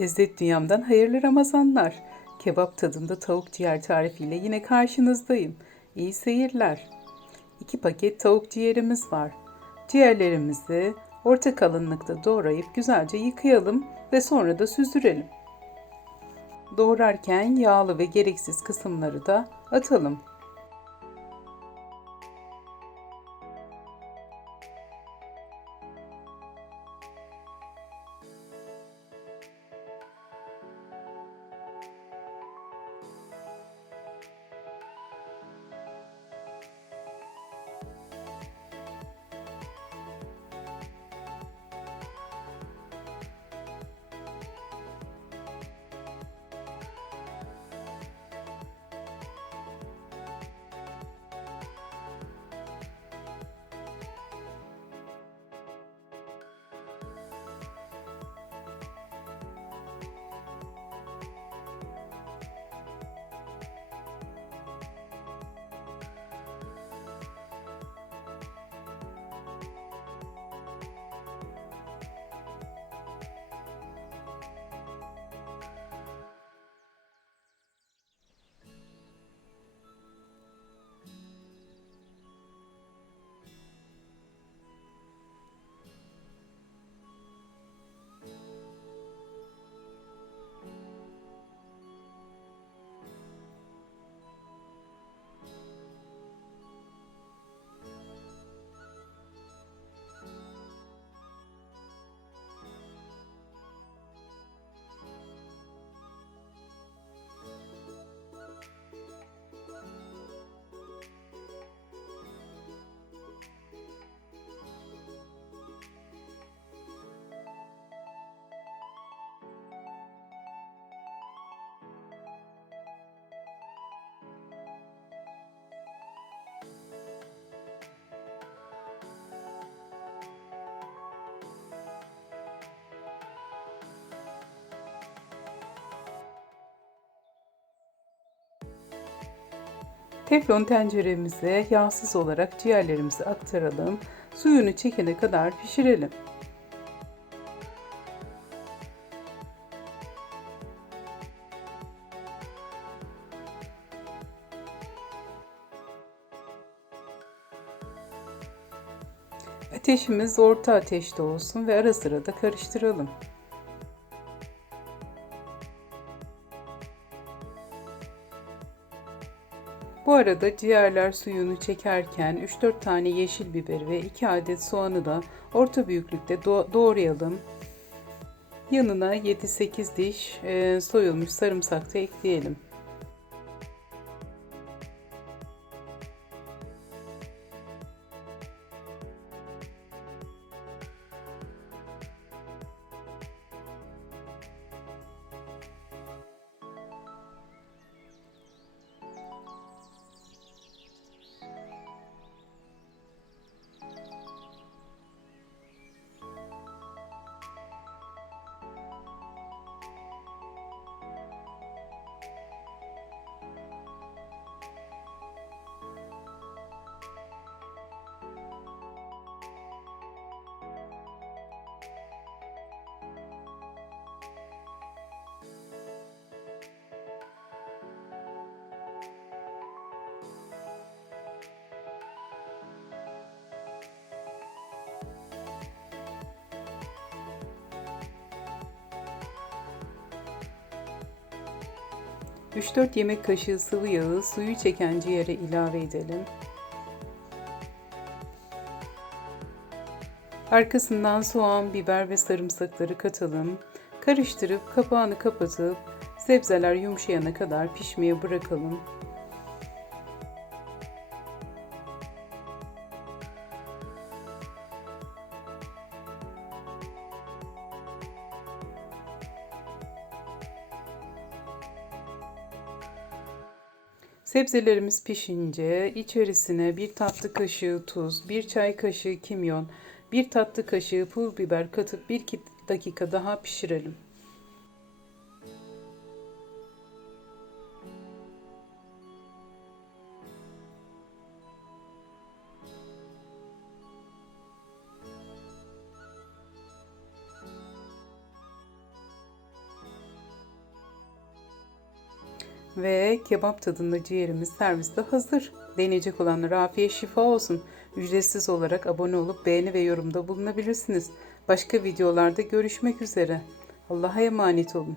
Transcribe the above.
Lezzet Dünyam'dan hayırlı Ramazanlar. Kebap tadında tavuk ciğer tarifiyle yine karşınızdayım. İyi seyirler. 2 paket tavuk ciğerimiz var. Ciğerlerimizi orta kalınlıkta doğrayıp güzelce yıkayalım ve sonra da süzdürelim. Doğrarken yağlı ve gereksiz kısımları da atalım. Teflon tenceremize yağsız olarak ciğerlerimizi aktaralım. Suyunu çekene kadar pişirelim. Ateşimiz orta ateşte olsun ve ara sıra da karıştıralım. Bu arada ciğerler suyunu çekerken 3-4 tane yeşil biber ve 2 adet soğanı da orta büyüklükte do- doğrayalım. Yanına 7-8 diş e, soyulmuş sarımsak da ekleyelim. ...3-4 yemek kaşığı sıvı yağı suyu çeken ciğere ilave edelim. Arkasından soğan, biber ve sarımsakları katalım. Karıştırıp kapağını kapatıp sebzeler yumuşayana kadar pişmeye bırakalım. Sebzelerimiz pişince içerisine bir tatlı kaşığı tuz, bir çay kaşığı kimyon, bir tatlı kaşığı pul biber katıp 1-2 dakika daha pişirelim. Ve kebap tadında ciğerimiz serviste hazır. Deneyecek olanlara afiyet şifa olsun. Ücretsiz olarak abone olup beğeni ve yorumda bulunabilirsiniz. Başka videolarda görüşmek üzere. Allah'a emanet olun.